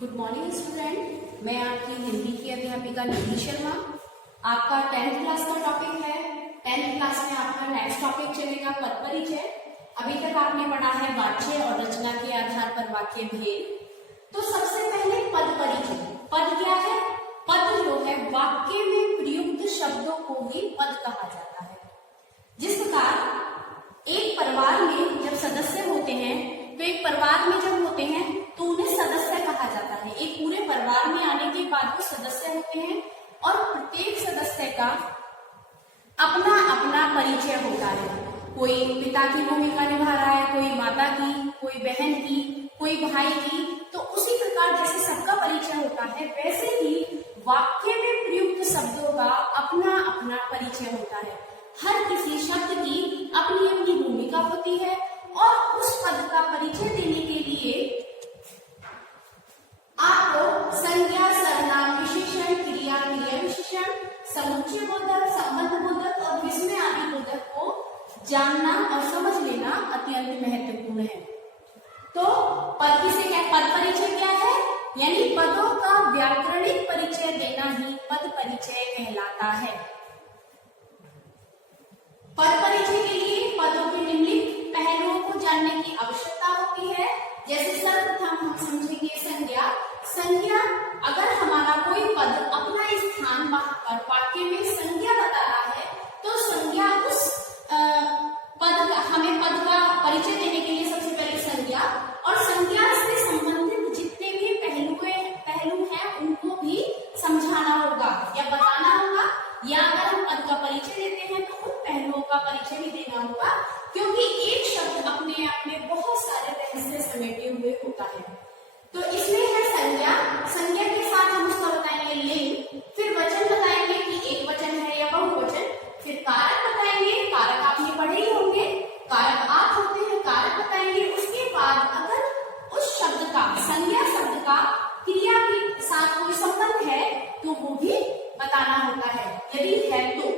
Good morning student, मैं आपकी हिंदी की अध्यापिका निधि शर्मा। आपका 10th क्लास का टॉपिक है। 10th क्लास में आपका नेक्स्ट टॉपिक चलेगा पद परिचय। अभी तक आपने पढ़ा है वाच्य और रचना के आधार पर वाक्य भेद। तो सबसे पहले पद परिचय। पद क्या है? पद जो है वाक्य में प्रयुक्त शब्दों को ही पद कहा जाता है। जिस प्रकार एक परिवार में जब सदस्य होते हैं तो एक परिवार में जब होते हैं तो उन्हें सदस्य कहा जाता है। एक पूरे परिवार में आने के बाद वो सदस्य होते हैं और प्रत्येक सदस्य का अपना अपना परिचय होता है। कोई पिता की भूमिका निभा रहा है, कोई माता की, कोई बहन की, कोई भाई की। तो उसी प्रकार जैसे सबका परिचय होता है वैसे ही वाक्य में प्रयुक्त शब्दों का अपना अपना परिचय होता है। हर किसी शब्द की अपनी अपनी भूमिका होती है और उस पद का परिचय देने के लिए आपको संज्ञा, सर्वनाम, विशेषण, क्रिया, क्रिया विशेषण, समुच्चय बोधक, संबंध बोधक और विस्मय आदि बोधक को जानना और समझ लेना अत्यंत महत्वपूर्ण है। तो पद किसे क्या, पद परिचय क्या है? यानी पदों का व्याकरणिक परिचय देना ही पद परिचय कहलाता है। पद परिचय के लिए पदों के निम्नलिखित पहलुओं को जानने की आवश्यकता होती है। जैसे सर्वप्रथम हम समझेंगे संज्ञा। संज्ञा, अगर हमारा कोई पद अपना स्थान वहां वाक्य में संज्ञा बता रहा है तो संज्ञा उस हमें पद का परिचय देने के लिए सबसे पहले संज्ञा और संज्ञा से संबंधित जितने भी पहलू हैं उनको भी समझाना होगा या बताना होगा। या अगर हम पद का परिचय देते हैं तो उन पहलुओं का परिचय भी देना होगा, क्योंकि एक शब्द अपने आप में बहुत सारे रहस्य समेटे हुए होता है। तो इसमें है संज्ञा। संज्ञा के साथ हम उसका बताएंगे लिंग, फिर वचन बताएंगे कि एक वचन है या बहुवचन, फिर कारक बताएंगे। कारक आपने पढ़े ही होंगे, कारक आप होते हैं, कारक बताएंगे। उसके बाद अगर उस शब्द का, संज्ञा शब्द का क्रिया के साथ कोई संबंध है तो वो भी बताना होता है, यदि है तो।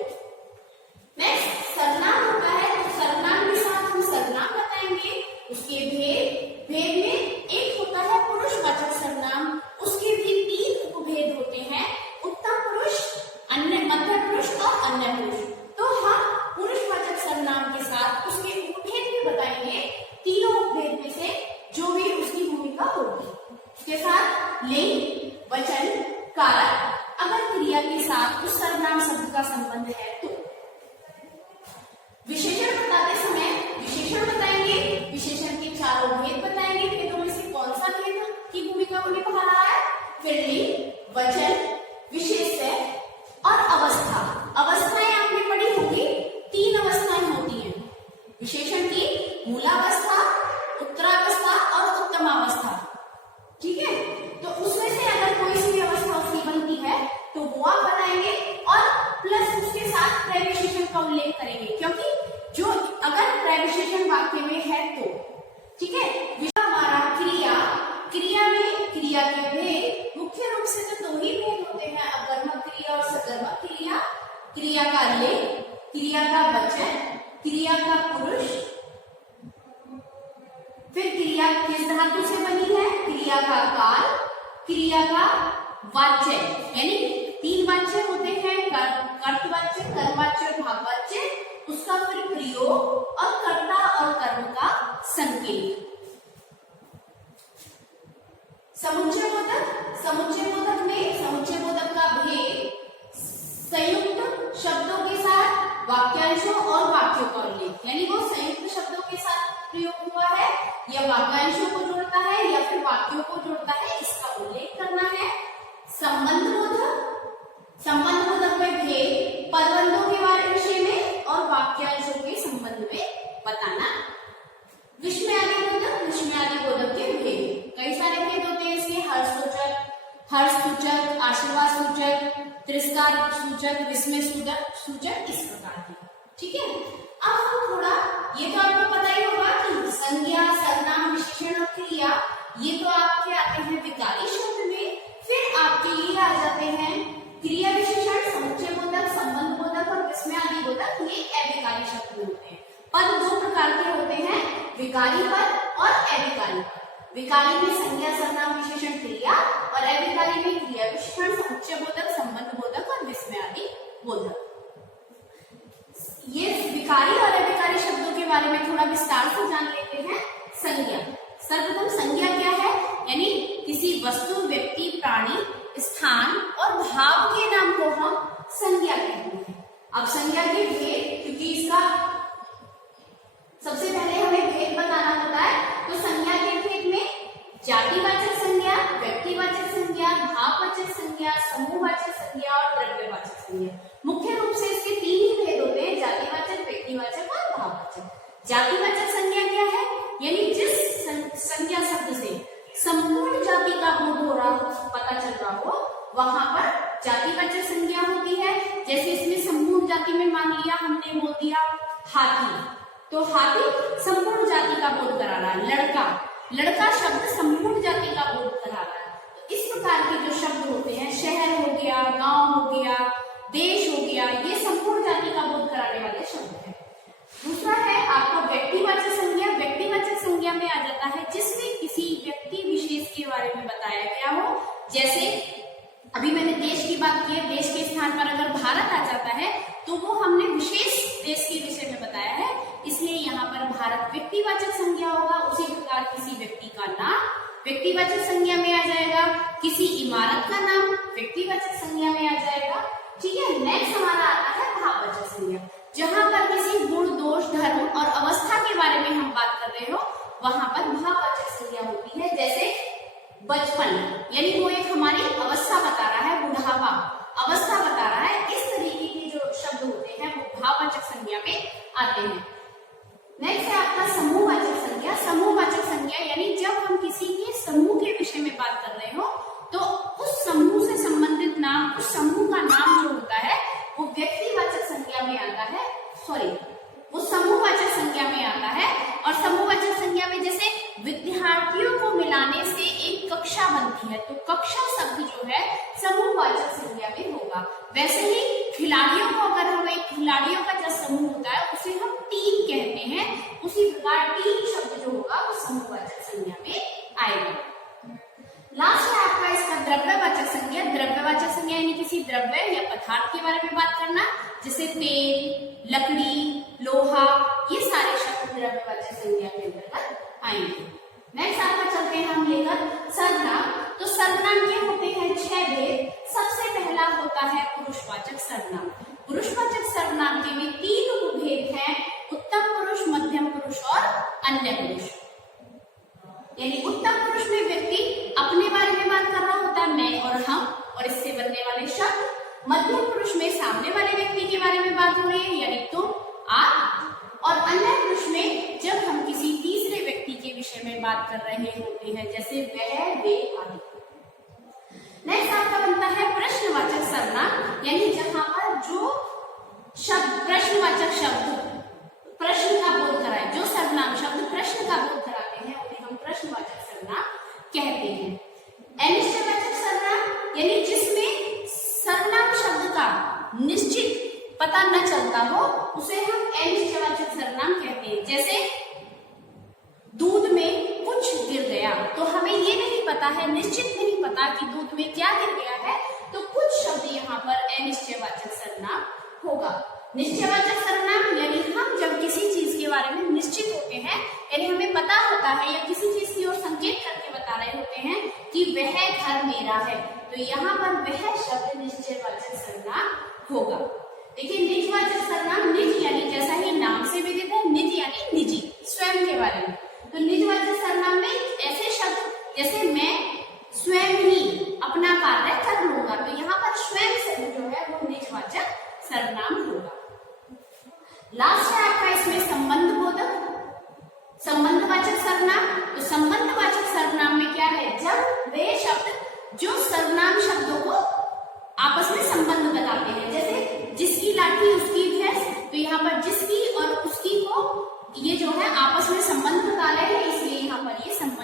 नेक्स्ट सर्वनाम होता है, तो सर्वनाम के साथ हम सर्वनाम बताएंगे। उसके भेद में एक होता है पुरुषवाचक सर्वनाम, उसके भी 3 उपभेद होते हैं, उत्तम पुरुष, अन्य मध्य पुरुष और अन्य पुरुष। तो हम पुरुषवाचक सर्वनाम के साथ उसके उपभेद भी बताएंगे। तीनों उपभेद में से जो भी उसकी भूमिका होगी, उसके साथ लिंग, वचन, कारक। अगर क्रिया के साथ उस सर्वनाम शब्द का संबंध है तो विशेषण बताते समय विशेषण बताएंगे। विशेषण के 4 भेद बताएंगे। भेदों में से कौन सा भेद की भूमिका को निभा रहा है? फिर लिंग, वचन, विशेष्य और अवस्था। अवस्थाएं आपने पढ़ी होगी, 3 अवस्थाएं होती हैं विशेषण की: मूलावस्था, उत्तरावस्था और उत्तमावस्था। ठीक है, तो उसमें से अगर कोई सी अवस्था उसकी बनती है तो वो आप बताएंगे और प्लस उसके साथ प्रविशेषण का उल्लेख करेंगे, क्योंकि जो अगर प्रविशेषण वाक्य में है तो ठीक है। हमारा क्रिया में क्रिया के भेद मुख्य रूप से तो 2 ही भेद होते हैं, अकर्मक क्रिया और सकर्मक क्रिया। क्रिया का लिंग, क्रिया का वचन, क्रिया का पुरुष, फिर क्रिया किस धातु से बनी है, क्रिया का काल, क्रिया का वाच्य। यानी 3 वाच्य होते हैं, कर्तवाच्य, कर्मवाच्य और भाववाच्य। उसका फिर प्रयोग और कर्ता और कर्म का संकेत। समुच्चय बोधक में समुच्चय बोधक का भेद संयुक्त शब्दों के साथ वाक्यांशों और वाक्यों का उल्लेख, यानी वो संयुक्त शब्दों के साथ प्रयोग हुआ है या वाक्यांशों को जोड़ता है या फिर वाक्यों को जोड़ता है, इसका उल्लेख करना है। संबंध बोधक में भेद पदबंधों के बारे विषय में और वाक्यांशों के संबंध में बताना। विस्मय आदि बोधक के भेद कई सारे भेद होते हैं इसके: हर्ष सूचक, आशीर्वाद सूचक, तिरस्कार सूचक, विस्मय सूचक, इस प्रकार के। ठीक है, अब हम थोड़ा, ये तो आपको पता ही होगा कि संज्ञा, सर्वनाम, विशेषण और क्रिया ये तो आपके आते हैं विकारी शब्द में। फिर आपके लिए आ जाते हैं क्रिया विशेषण, समुच्चय बोधक, संबंध बोधक और विस्मय आदि बोधक। ये अविकारी शब्द होते हैं। पद 2 प्रकार के होते हैं, विकारी पद और अविकारी पद। विकारी में संज्ञा सर्वनाम विशेषण क्रिया और अविकारी में क्रिया विशेषण समुच्चय बोधक, संबंध बोधक और विस्मयादि बोधक। ये विकारी और अविकारी शब्दों के बारे में थोड़ा विस्तार से जान लेते हैं। संज्ञा, सर्वप्रथम संज्ञा क्या है, यानी किसी वस्तु, व्यक्ति, प्राणी, स्थान और भाव के नाम को हम संज्ञा कहते हैं। अब संज्ञा के भेद, क्योंकि इसका सबसे पहले हमें भेद बताना होता है, तो संज्ञा के भेद में जातिवाचक संज्ञा, व्यक्तिवाचक संज्ञा, भाववाचक संज्ञा, समूहवाचक संज्ञा और द्रव्यवाचक संज्ञा। मुख्य रूप से इसके 3 ही भेद होते हैं, जातिवाचक, व्यक्तिवाचक और भाववाचक। जातिवाचक संज्ञा क्या है, यानी जिस संज्ञा शब्द से संपूर्ण जाति का बोध हो रहा हो, पता चल रहा हो, वहां पर जातिवाचक संज्ञा होती है। जैसे इसमें संपूर्ण जाति में मान लिया हमने बोल दिया हाथी, तो हाथी संपूर्ण जाति का बोध करा रहा है। लड़का, लड़का शब्द संपूर्ण जाति का बोध करा रहा है। तो इस प्रकार के जो शब्द होते हैं, शहर हो गया, गांव हो गया, देश हो गया, ये संपूर्ण जाति का बोध कराने वाले शब्द हैं। दूसरा है आपका व्यक्तिवाचक संज्ञा। व्यक्तिवाचक संज्ञा में आ जाता है जिसमें किसी व्यक्ति विशेष के बारे में बताया गया हो। जैसे अभी मैंने देश की बात की है, देश के स्थान पर अगर भारत आ जाता है तो वो हमने विशेष देश के विषय में बताया है, इसलिए यहाँ पर भारत व्यक्तिवाचक संज्ञा होगा। उसी प्रकार किसी व्यक्ति का नाम व्यक्तिवाचक संज्ञा में आ जाएगा, किसी इमारत का नाम व्यक्तिवाचक संज्ञा में आ जाएगा। ठीक है, नेक्स्ट हमारा आता है भाववाचक संज्ञा, जहां पर किसी गुण, दोष, धर्म और अवस्था के बारे में हम बात कर रहे हो, वहां पर भाववाचक संज्ञा होती है। जैसे बचपन, यानी वो एक हमारी अवस्था बता रहा है, बुढ़ापा अवस्था बता रहा है। इस तरीके के जो शब्द होते हैं वो भाववाचक संज्ञा में आते हैं। नेक्स्ट है आपका समूहवाचक संज्ञा। समूहवाचक संज्ञा यानी जब हम किसी के समूह के विषय में बात कर रहे हो तो उस समूह से संबंधित नाम, उस समूह का नाम जो होता है वो व्यक्तिवाचक संज्ञा में आता है, वो समूहवाचक संज्ञा में आता है। और समूहवाचक संज्ञा में जैसे विद्यार्थियों को मिलाने से एक कक्षा बनती है, तो कक्षा शब्द जो है समूहवाचक संज्ञा में होगा। वैसे ही खिलाड़ियों को, अगर हम एक खिलाड़ियों का जो समूह होता है उसे हम टीम कहते हैं, उसी प्रकार टीम शब्द जो होगा वो समूहवाचक संज्ञा में आएगा। लास्ट है आपका इसका द्रव्यवाचक संज्ञा। द्रव्यवाचक संज्ञा यानी किसी द्रव्य या पदार्थ के बारे में बात करना, जैसे तेल, लकड़ी, लोहा, ये सारे शब्द द्रव्यवाचक संज्ञा के अंतर्गत आएंगे। नेक्स्ट आपका चलते हैं हम लेकर सर्वनाम। तो सर्वनाम के होते हैं 6 भेद। सबसे पहला होता है पुरुषवाचक सर्वनाम। पुरुषवाचक सर्वनाम के भी 3 उपभेद हैं, उत्तम पुरुष, मध्यम पुरुष और अन्य पुरुष। यानी उत्तम पुरुष में व्यक्ति अपने बारे में बात कर रहा होता है, मैं और हम और इससे बनने वाले शब्द। मध्यम पुरुष में सामने वाले व्यक्ति के बारे में बात हो रही है, यानी तुम, आप। और अन्य पुरुष में जब हम किसी तीसरे व्यक्ति के विषय में बात कर रहे होते हैं, जैसे वह, वे आदि। नेक्स्ट आपका बनता है प्रश्नवाचक सर्वनाम, यानी जहां पर जो शब्द प्रश्नवाचक शब्द प्रश्न का बोध कराए, जो सर्वनाम शब्द प्रश्न का बोध कराते हैं उन्हें हम प्रश्नवाचक सर्वनाम कहते हैं। अनिश्चयवाचक सर्वनाम यानी जिसमें सर्वनाम शब्द का निश्चित पता न चलता हो, उसे हम अनिश्चयवाचक सर्वनाम कहते हैं। जैसे दूध में कुछ गिर गया, तो हमें ये नहीं पता है, निश्चित नहीं पता कि दूध में क्या गिर गया है, तो कुछ शब्द यहाँ पर अनिश्चयवाचक सर्वनाम होगा। निश्चयवाचक सर्वनाम यानी हम जब किसी चीज के बारे में निश्चित होते हैं, यानी हमें पता होता है या किसी चीज की ओर संकेत करके बता रहे होते हैं कि वह घर मेरा है, तो यहाँ पर वह शब्द निश्चयवाचक सर्वनाम होगा। देखिए निजवाचक सर्वनाम, निज यानी जैसा ही नाम से विदित है, निज यानी निजी, स्वयं के बारे में। तो निजवाचक सर्वनाम में ऐसे शब्द जैसे मैं स्वयं ही अपना कार्य कर लूंगा, तो यहाँ पर स्वयं शब्द जो है वो निजवाचक सर्वनाम होगा। लास्ट है आपका इसमें संबंध बोधक, संबंधवाचक सर्वनाम। तो संबंधवाचक सर्वनाम में क्या है, जब वे शब्द जो सर्वनाम शब्दों को आपस में संबंध बताते हैं, जैसे जिसकी लाठी उसकी भैंस, तो यहाँ पर जिसकी और उसकी को ये जो है आपस में संबंध बता रहे हैं, इसलिए यहाँ पर ये संबंध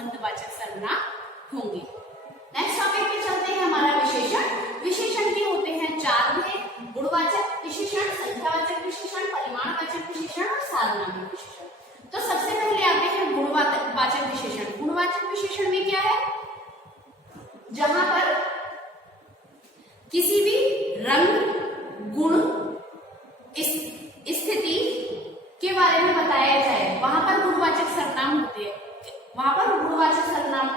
जहां पर किसी भी रंग, गुण, स्थिति के बारे में बताया जाए, वहां पर गुणवाचक सर्वनाम होते हैं, वहां पर गुणवाचक सर्वनाम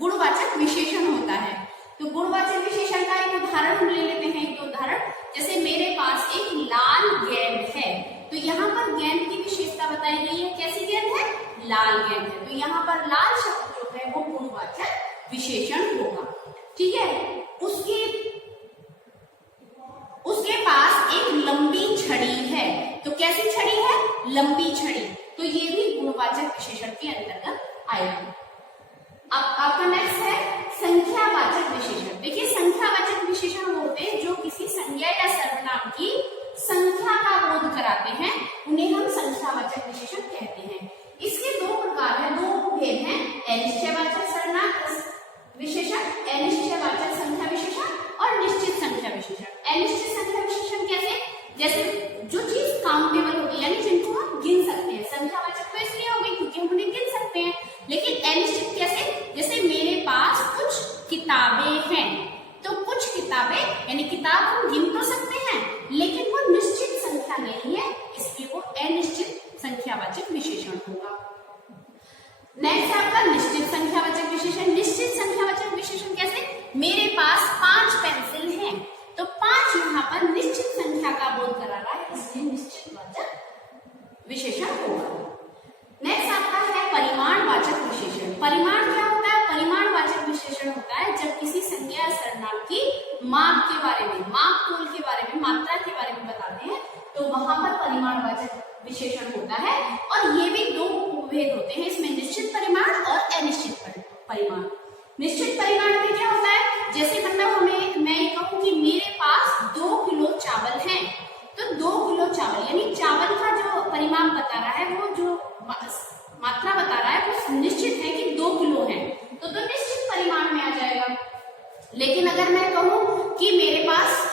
गुणवाचक विशेषण होता है। तो गुणवाचक विशेषण का एक उदाहरण हम ले लेते हैं, एक उदाहरण, जैसे मेरे पास एक लाल गेंद है, तो यहाँ पर गेंद की विशेषता बताई गई है, कैसी गेंद है, लाल गेंद है, तो यहाँ पर लाल शब्द जो है वो गुणवाचक विशेषण होगा। ठीक है, उसके पास एक लंबी छड़ी है, तो कैसी छड़ी है, लंबी छड़ी, तो ये भी गुणवाचक विशेषण के अंतर्गत आएगा। अब आपका नेक्स्ट है संख्यावाचक विशेषण। देखिए संख्यावाचक विशेषण वो होते हैं जो किसी संज्ञा या सर्वनाम की संख्या का बोध कराते हैं, उन्हें हम संख्यावाचक विशेषण कहते हैं। इसके दो प्रकार है, दो भेद हैं, अनिश्चयवाचक सर्वनाम विशेषण, अनिश्चयवाचक संख्या विशेषण और निश्चित संख्या विशेषण। अनिश्चित संख्या विशेषण कैसे, जैसे जो चीज काउंटेबल होगी यानी जिनको हम गिन सकते हैं, संख्यावाचक तो इसलिए हो गई क्योंकि हम उन्हें गिन सकते हैं, लेकिन अनिश्चित कैसे, जैसे मेरे पास कुछ किताबें हैं, तो कुछ किताबें यानी किताब हम गिन तो सकते हैं लेकिन वो निश्चित संख्या नहीं है, इसलिए वो अनिश्चित संख्यावाचक विशेषण होगा। नेक्स्ट आपका निश्चित संख्यावाचक विशेषण। निश्चित संख्यावाचक विशेषण कैसे, मेरे पास 5 पेंसिल हैं, तो 5 यहाँ पर निश्चित संख्या का बोध करा रहा है, इसलिए निश्चितवाचक विशेषण होगा। नेक्स्ट आपका है परिमाणवाचक विशेषण। परिमाण क्या होता है, परिमाणवाचक विशेषण होता है जब किसी संज्ञा या सर्वनाम की माप के बारे में, माप तोल के बारे में, मात्रा के बारे में बताते हैं, तो वहां पर परिमाणवाचक विशेषण होता है। और ये भी दो उपभेद होते हैं इसमें, निश्चित परिमाण और अनिश्चित परिमाण। निश्चित परिमाण में क्या होता है, जैसे मतलब मैं कहूँ कि मेरे पास 2 किलो चावल हैं, तो 2 किलो चावल यानी चावल का जो परिमाण बता रहा है, वो जो मात्रा बता रहा है वो निश्चित है कि 2 किलो है, तो निश्चित परिमाण में आ जाएगा। लेकिन अगर मैं कहूँ कि मेरे पास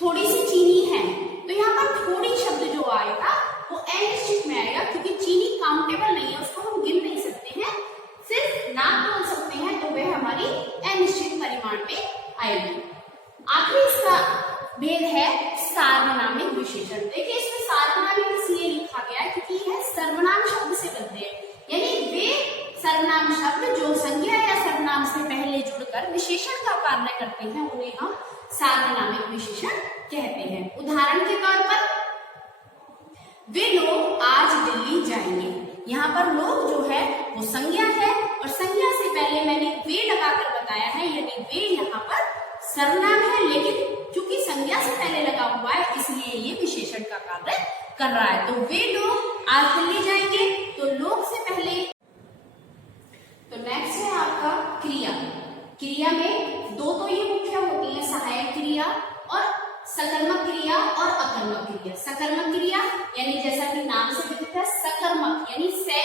थोड़ी सी चीनी है, तो यहाँ पर थोड़ी शब्द जो आएगा वो अनिश्चित में आएगा, क्योंकि चीनी काउंटेबल नहीं है, उसको हम गिन नहीं सकते हैं, सिर्फ नाम बोल सकते हैं, तो वह हमारी अनिश्चित परिमाण में आएगी। आखिरी इसका भेद है सार्वनामिक विशेषण। देखिए इसमें सार्वनामिक इसलिए लिखा गया है क्योंकि यह सर्वनाम शब्द से बनते हैं, यानी वे सर्वनाम शब्द जो संज्ञा या सर्वनाम से पहले जुड़कर विशेषण का कार्य करते हैं, उन्हें हम सार्वनामिक विशेषण कहते हैं। उदाहरण के तौर पर वे लोग आज दिल्ली जाएंगे, यहाँ पर लोग जो है वो संज्ञा है और संज्ञा से पहले मैंने वे लगाकर बताया है, यानी वे यहाँ पर सर्वनाम है, लेकिन चूंकि संज्ञा से पहले लगा हुआ है इसलिए ये विशेषण का कार्य कर रहा है। तो वे लोग आज दिल्ली जाएंगे, तो लोग से पहले। तो नेक्स्ट है आपका क्रिया। क्रिया में दो तो ये मुख्य होती है, सहायक क्रिया और सकर्मक क्रिया और अकर्मक क्रिया। सकर्मक क्रिया यानी जैसा कि नाम से विदित है, सकर्मक यानी से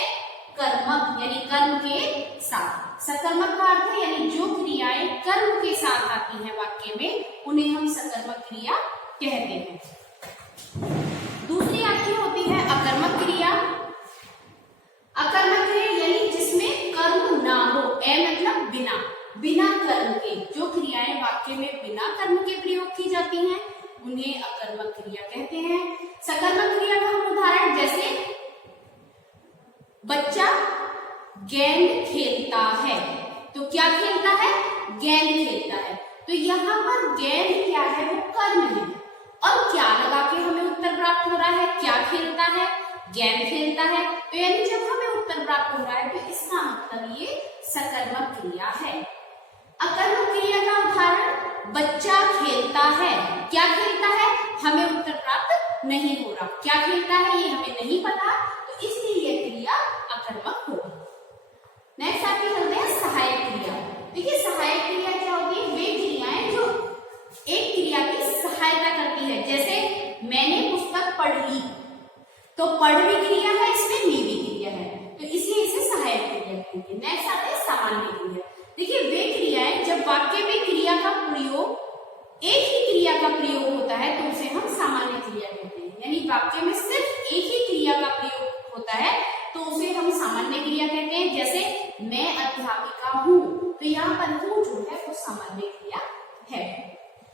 कर्मक यानी कर्म के साथ। सकर्मक का अर्थ है यानी जो क्रियाएं कर्म के साथ आती हैं वाक्य में, उन्हें हम सकर्मक क्रिया कहते हैं। दूसरी आपकी होती है अकर्मक क्रिया। अकर्मक क्रिया यानी जिसमें कर्म ना हो, मतलब बिना कर्म के जो क्रियाएं वाक्य में बिना कर्म के प्रयोग की जाती हैं, उन्हें अकर्मक क्रिया कहते हैं। सकर्मक क्रिया का हम उदाहरण, जैसे बच्चा गेंद खेलता है, तो क्या खेलता है, गेंद खेलता है, तो यहाँ पर गेंद क्या है, वो कर्म है, और क्या लगा के हमें उत्तर प्राप्त हो रहा है, क्या खेलता है, गेंद खेलता है, तो यानी जब हमें उत्तर प्राप्त हो रहा है तो इसका मतलब ये सकर्मक क्रिया है। अकर्मक क्रिया का उदाहरण, बच्चा खेलता है, क्या खेलता है, हमें उत्तर प्राप्त नहीं हो रहा, क्या खेलता है ये हमें नहीं पता, तो इसलिए यह क्रिया अकर्मक होगी। नेक्स्ट आपकी चलते हैं सहायक क्रिया। देखिए सहायक क्रिया क्या होती है, वे क्रियाएं जो एक क्रिया की सहायता करती है, जैसे मैंने पुस्तक पढ़ ली, तो पढ़ भी क्रिया है, इसमें ली भी क्रिया है, तो इसलिए इसे सहायक क्रिया कहते हैं। नेक्स्ट आते हैं सामान्य क्रिया। देखिए वे क्रियाएं जब वाक्य में क्रिया का प्रयोग, एक ही क्रिया का प्रयोग होता है, तो उसे हम सामान्य क्रिया कहते हैं, यानी वाक्य में सिर्फ एक ही क्रिया का प्रयोग होता है तो उसे हम सामान्य क्रिया कहते हैं। जैसे मैं अध्यापिका हूँ, तो तो यहाँ पर वो जो है वो सामान्य क्रिया है।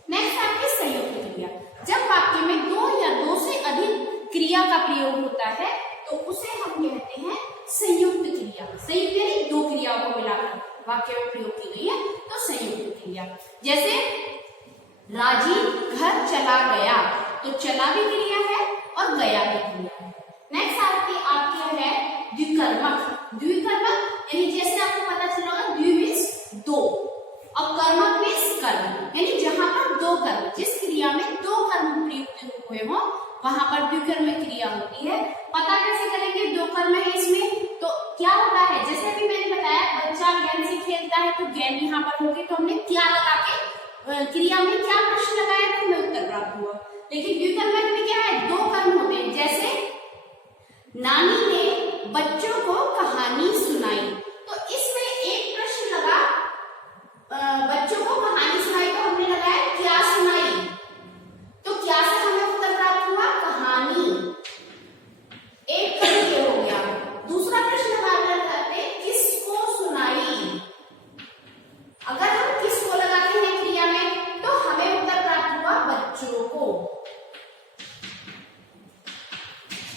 नेक्स्ट आपकी संयुक्त क्रिया। जब वाक्य में दो या दो से अधिक क्रिया का प्रयोग होता है तो उसे हम कहते हैं संयुक्त क्रिया। संयुक्त यानी दो क्रियाओं को मिलाकर वाक्य में प्रयोग की गई है तो संयुक्त क्रिया। जैसे राजीव घर चला गया, तो चला भी क्रिया है और गया भी क्रिया है। नेक्स्ट आपकी है द्विकर्मक। द्विकर्मक यानी जैसे आपको पता चला होगा द्वि मीन्स दो और कर्मक मीन्स कर्म, यानी जहां पर दो कर्म, जिस क्रिया में दो कर्म प्रयुक्त हुए हो वहां पर द्विकर्मक क्रिया होती है। पता कैसे करेंगे दो कर्म है इसमें? तो क्या होता है, जैसे अभी मैंने बताया बच्चा गेंद से खेलता है तो गेंद यहाँ पर होगी, तो हमने क्या लगा के क्रिया में क्या प्रश्न लगाया तो हमें उत्तर प्राप्त हुआ। लेकिन द्विकर्मक में क्या है, दो कर्म होते हैं। जैसे नानी ने बच्चों को कहानी सुनाई, तो इसमें एक प्रश्न लगा बच्चों को कहानी सुनाई, तो हमने लगाया क्या सुनाई, तो क्या से हमें उत्तर प्राप्त हुआ कहानी, एक कर्म हो गया। दूसरा प्रश्न लगाकर करते किसको सुनाई, अगर हम किसको लगाते हैं क्रिया में तो हमें उत्तर प्राप्त हुआ बच्चों को।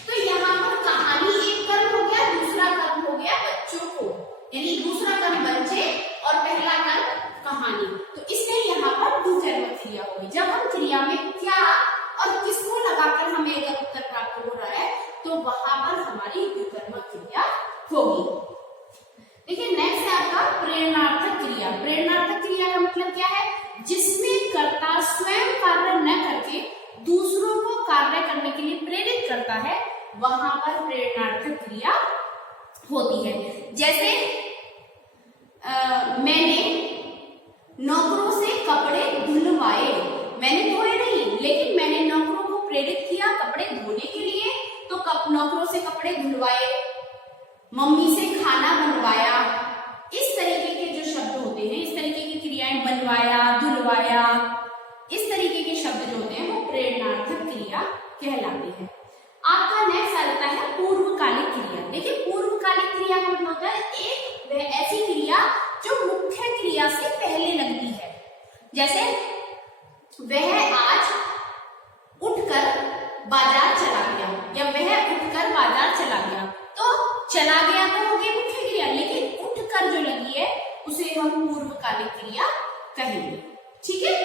तो यहाँ पर कहानी एक कर्म हो गया, दूसरा कर्म हो गया बच्चों को, यानी दूसरा कर्म बच्चे और पहला कर्म कहानी। तो इसलिए यहाँ पर द्विकर्मक क्रिया होगी। जब हम क्रिया में क्या और किसको लगाकर हमें अगर उत्तर प्राप्त हो रहा है तो वहां पर हमारी द्विकर्मक क्रिया होगी। देखिए नेक्स्ट है आपका प्रेरणार्थक क्रिया। प्रेरणार्थक क्रिया का मतलब क्या है, जिसमें कर्ता स्वयं कार्य न करके दूसरों को कार्य करने के लिए प्रेरित करता है, वहां पर प्रेरणार्थक क्रिया होती है। जैसे मैंने नौकरों से कपड़े धुलवाए, मैंने धोए नहीं लेकिन मैंने नौकरों को प्रेरित किया कपड़े धोने के लिए, तो नौकरों से कपड़े धुलवाए, मम्मी से खाना बनवाया। इस तरीके के जो शब्द होते हैं, इस तरीके की क्रियाएं, बनवाया, धुलवाया, इस तरीके के शब्द जो होते हैं वो प्रेरणार्थक क्रिया कहलाती है। आपका नेक्स्ट आ जाता है पूर्वकालिक क्रिया। देखिए पूर्वकालिक क्रिया का मतलब होता है एक ऐसी क्रिया जो मुख्य क्रिया से पहले लगती है। जैसे वह आज उठकर बाजार चला गया, या वह उठकर बाजार चला गया, तो चला गया तो हो गई मुख्य क्रिया, लेकिन उठकर जो लगी है उसे हम पूर्वकालिक क्रिया कहेंगे। ठीक है।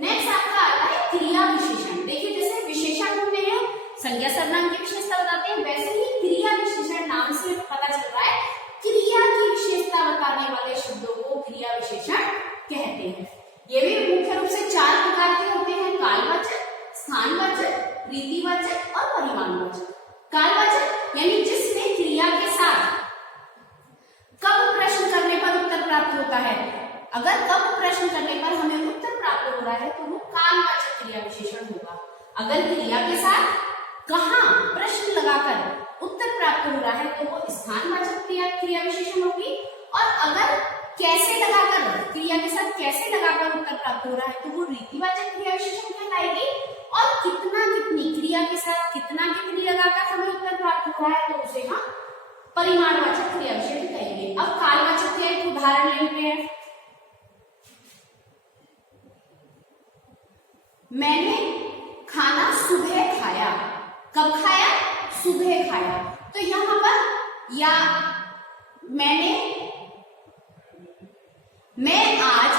नेक्स्ट आपका आता है क्रिया विशेषण। देखिए जैसे विशेषण होते हैं संज्ञा सर्वनाम की विशेषता बताते हैं, वैसे ही क्रिया विशेषण नाम से पता चल रहा है क्रिया की विशेषता बताने वाले शब्दों को क्रिया विशेषण कहते हैं। ये भी मुख्य रूप से चार प्रकार के होते हैं, कालवाचक, स्थानवाचक, रीतिवाचक और परिमाणवाचक। कालवाचक यानी जिसमें क्रिया के साथ कब प्रश्न करने पर उत्तर प्राप्त होता है, अगर कब प्रश्न करने पर हमें उत्तर प्राप्त हो रहा है तो वो कालवाचक क्रिया विशेषण होगा। अगर क्रिया के साथ कहाँ प्रश्न लगाकर उत्तर प्राप्त हो रहा है तो वो स्थानवाचक क्रिया विशेषण होगी, और अगर कैसे लगाकर क्रिया के साथ कैसे लगाकर उत्तर प्राप्त हो रहा है तो वो रीतिवाचक क्रिया विशेषण कहलाएगी, और कितना कितनी क्रिया के साथ कितना कितनी लगाकर हमें उत्तर प्राप्त हो रहा है तो उसे हम परिमाणवाचक क्रिया विशेषण कहेंगे। अब कालवाचक क्रिया एक उदाहरण ले लेते हैं। मैंने खाना सुबह खाया, कब खाया, सुबह खाया, तो यहां पर या मैं आज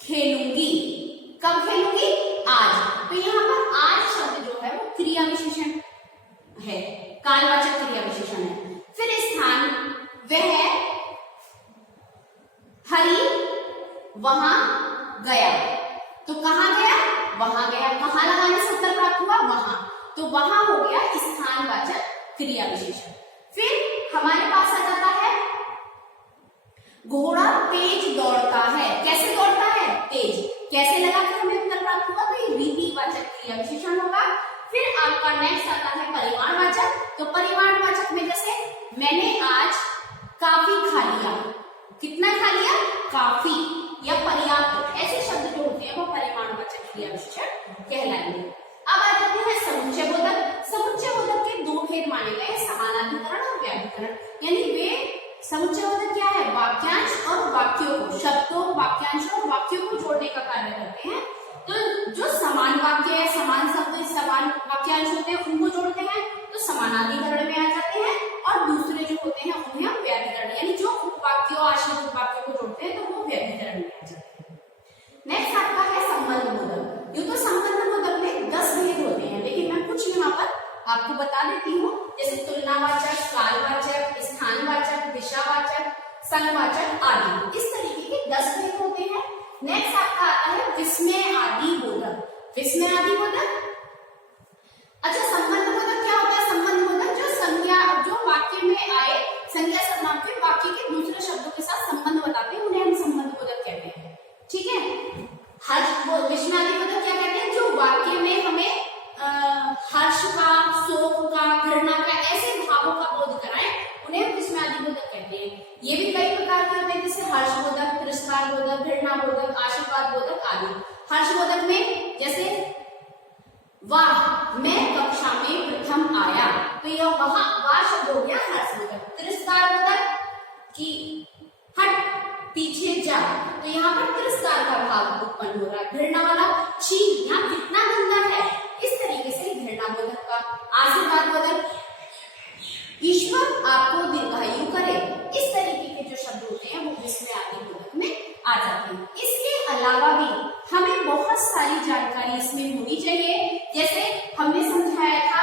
खेलूंगी, कब खेलूंगी, आज, तो यहां पर आज शब्द जो है वो क्रिया विशेषण है, कालवाचक क्रिया विशेषण है। फिर स्थान, वह हरी वहां गया, तो कहां गया, वहां गया, कहां लगाने से उत्तर प्राप्त हुआ, वहां, तो वहां हो गया स्थानवाचक क्रिया विशेषण। फिर हमारे पास आ जाता है घोड़ा तेज दौड़ता है, कैसे दौड़ता है, तेज, कैसे लगाकर हमें उत्तर प्राप्त हुआ तो ये रीतिवाचक क्रिया विशेषण होगा। फिर आपका नेक्स्ट आता है परिमाणवाचक। तो परिमाणवाचक में जैसे मैंने आज काफी खा लिया, कितना खा लिया, काफी या पर्याप्त, ऐसे शब्द जो होते हैं वो परिमाणवाचक क्रिया विशेषण कहलाएंगे। अब आ जाते हैं समुच्चय बोधक। समुच्चय बोधक के दो भेद माने गए, समानाधिकरण और व्याधिकरण, यानी वे समुच्चय बोधक क्या है, वाक्यांश और आपको बता देती हूँ, जैसे तुलनावाचक, कालवाचक, स्थानवाचक, दिशावाचक, संघवाचक आदि। इस तरीके के 10 भेद होते हैं। नेक्स्ट आपका आता है विस्मय आदि बोधक। विस्मय आदि बोधक, अच्छा संबंध बोधक क्या होता है? संबंध बोधक जो संज्ञा, जो वाक्य में आए संज्ञा सर्वनाम के वाक्य के दूसरे शब्दों के साथ संबंध बताते हैं, उन्हें हम संबंध बोधक कहते हैं। ठीक है। विस्मय आदि बोधक क्या कहते हैं? जो वाक्य में हमें हर्ष का, शोक का, घृणा का, ऐसे भावों का बोध कराए, उन्हें विस्मय आदि बोधक कहते हैं। ये भी कई प्रकार के होते हैं, जैसे हर्ष बोधक, तिरस्कार बोधक, घृणा बोधक, आशीर्वाद बोधक आदि। हर्ष बोधक में जैसे वाह मैं कक्षा में प्रथम आया, तो यह वहां वाह शब्द हो गया हर्ष बोधक। तिरस्कार बोधक कि हट पीछे जा, तो यहाँ पर तिरस्कार का भाव उत्पन्न हो रहा है। घृणा वाला छी यहाँ कितना गंदा है, इस तरीके से घृणा बोधक का। आशीर्वाद बोधक ईश्वर आपको दीर्घायु करे, इस तरीके के जो शब्द होते हैं वो विस्मय आदि बोधक में आ जाते हैं। इसके अलावा भी हमें बहुत सारी जानकारी इसमें होनी चाहिए, जैसे हमने समझाया था,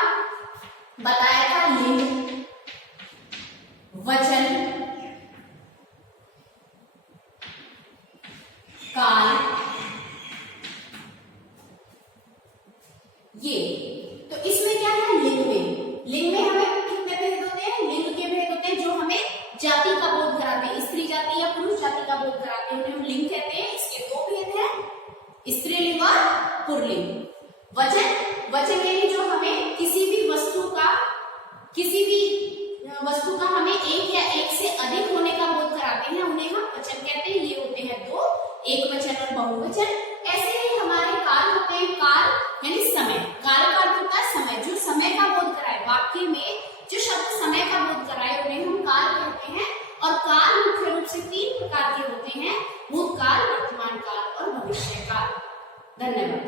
बताया था लिंग, वचन, काल, ये। तो इसमें क्या है? लिंग में हमें कितने भेद होते हैं? लिंग के भेद होते हैं जो हमें जाति का बोध कराते हैं, स्त्री जाति या पुरुष जाति का बोध कराते हैं, उन्हें हम लिंग कहते हैं। इसके 2 भेद हैं, स्त्रीलिंग और पुल्लिंग। वचन यानी जो हमें किसी भी वस्तु का हमें एक या एक से अधिक होने का बोध कराते हैं, उन्हें हम वचन कहते हैं। ये होते हैं 2, एक वचन और बहुवचन। ऐसे ही हमारे काल होते हैं, काल यानी समय। काल का अर्थ होता है समय, जो समय का बोध कराए, वाक्य में जो शब्द समय का बोध कराए उन्हें हम काल कहते हैं। और काल मुख्य रूप से 3 प्रकार के होते हैं, भूतकाल, वर्तमान काल और भविष्य काल। धन्यवाद।